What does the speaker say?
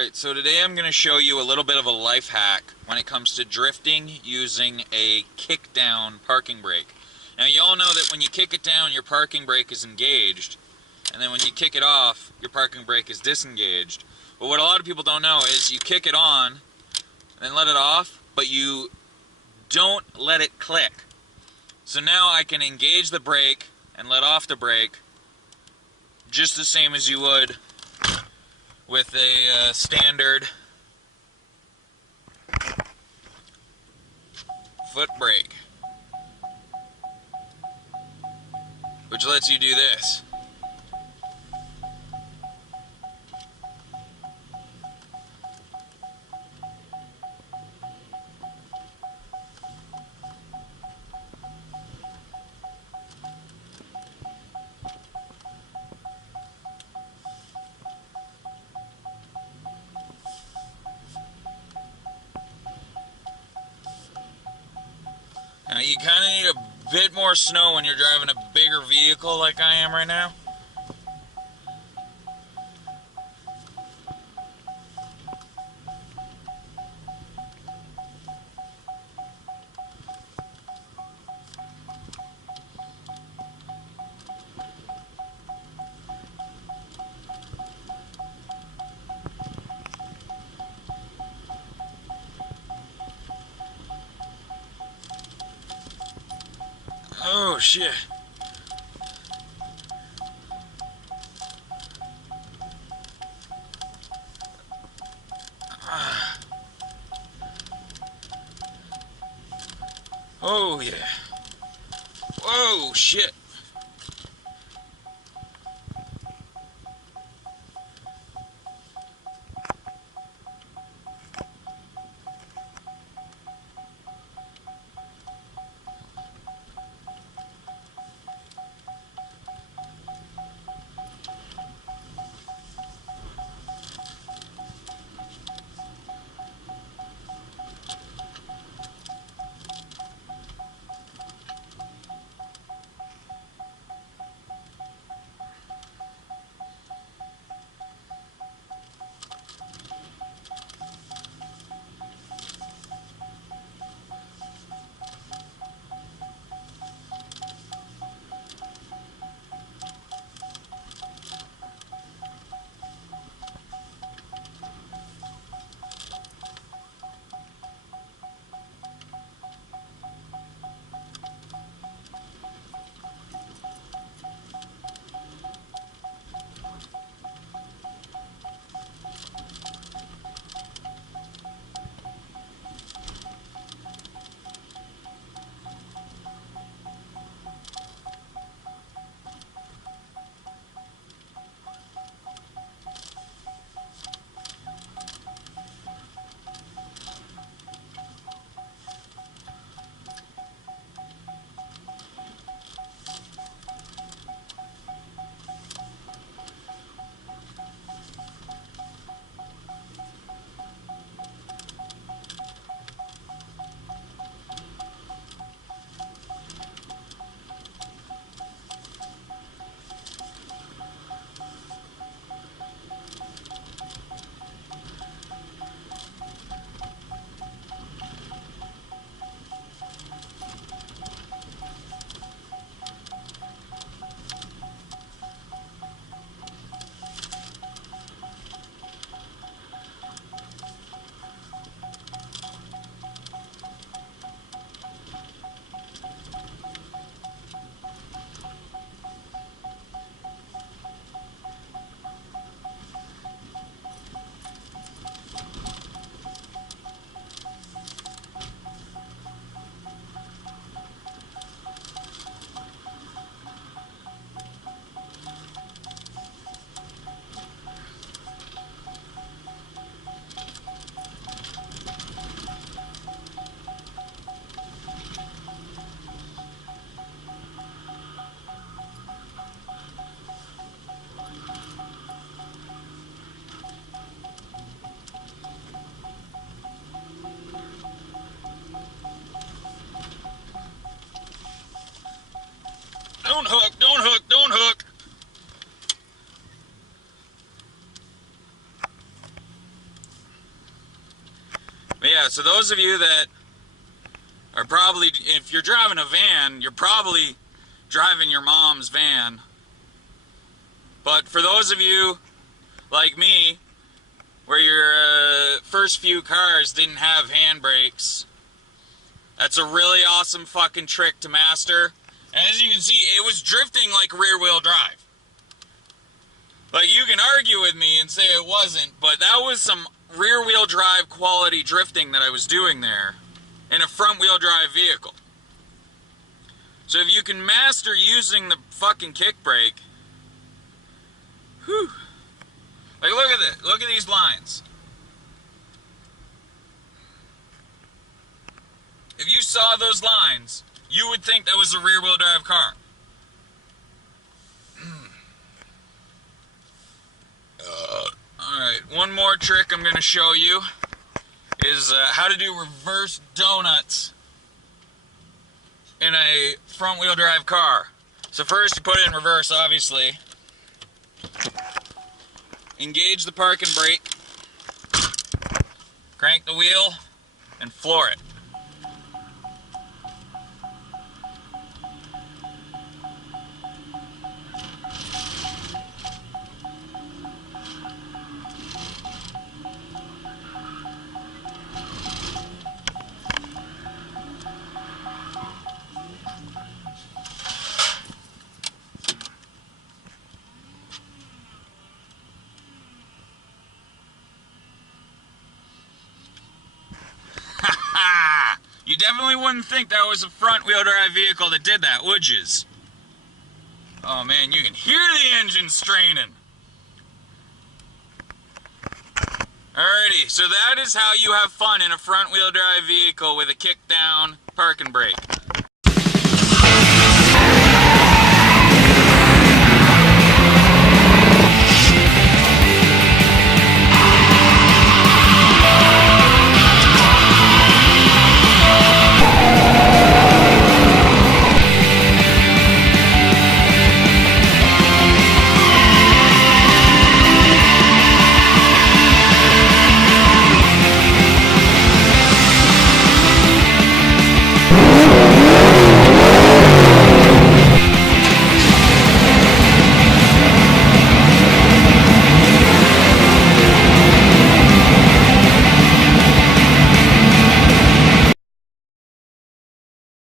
Alright, so today I'm going to show you a little bit of a life hack when it comes to drifting using a kick down parking brake. Now you all know that when you kick it down your parking brake is engaged, and then when you kick it off your parking brake is disengaged. But what a lot of people don't know is you kick it on, and then let it off, but you don't let it click. So now I can engage the brake and let off the brake just the same as you would with a standard foot brake, which lets you do this. Now you kind of need a bit more snow when you're driving a bigger vehicle like I am right now. Oh shit. Oh yeah. Whoa, shit. Don't hook, don't hook, don't hook. So those of you that are probably, if you're driving a van, you're probably driving your mom's van. But for those of you like me, where your first few cars didn't have handbrakes, that's a really awesome fucking trick to master. And as you can see, it was drifting like rear-wheel drive. Like, you can argue with me and say it wasn't, but that was some rear-wheel drive quality drifting that I was doing there in a front-wheel drive vehicle. So if you can master using the fucking kick brake, whew. Like, look at this. Look at these lines. If you saw those lines, you would think that was a rear-wheel drive car. Alright, one more trick I'm going to show you is how to do reverse donuts in a front-wheel drive car. So first you put it in reverse, obviously. Engage the parking brake, crank the wheel, and floor it. You definitely wouldn't think that was a front-wheel drive vehicle that did that, would yous? Oh man, you can hear the engine straining. Alrighty, so that is how you have fun in a front-wheel drive vehicle with a kick-down parking brake.